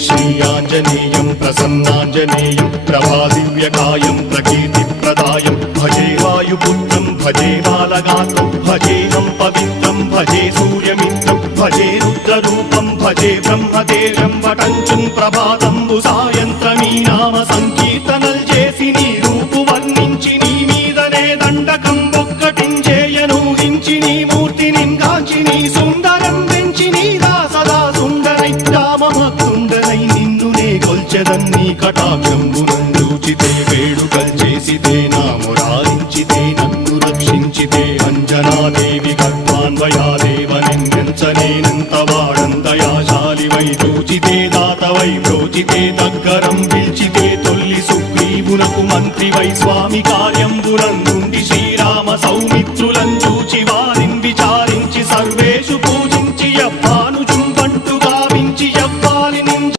श्रीयाञ्जनेयं प्रसन्नाञ्जनेयं प्रभादिव्यकायं प्रकीर्तिप्रदायं भजे वायुपुत्रं भजे बालगात्रं भजेऽहं पवित्रं भजे सूर्यमित्रं भजे रुद्ररूपं भजे ब्रह्मतेजं वटञ्चं ప్రభాతంబు సాయంత్రమీ నామ సంకీర్తనల్ చేసి నీ రూపు వర్ణించి నీ మీదనే దండకం ఒక్కటించేయనూహించి నీ మూర్తిని గాంచి నీ సుందరం పెంచి నీ దాసదా సుందరై రామభక్తుండనై నిన్నునే కొల్చెదన్ని కటాక్షంబునందూచితే వేడుకల్ చేసితే నా మురారించితే నన్ను రక్షించితే అంజనాదేవి గర్భాన్వయాదేవనెంచనేనంత వాడందయాశాలివై చూచితే దాతవై బ్రోచితే దగ్గరం పిల్చితే తొల్లి సుగ్రీవునకు మంత్రివై స్వామి కార్యంబునందుండి శ్రీరామ సౌమిత్రులం చూచి వారిని విచారించి సర్వేషు పూజ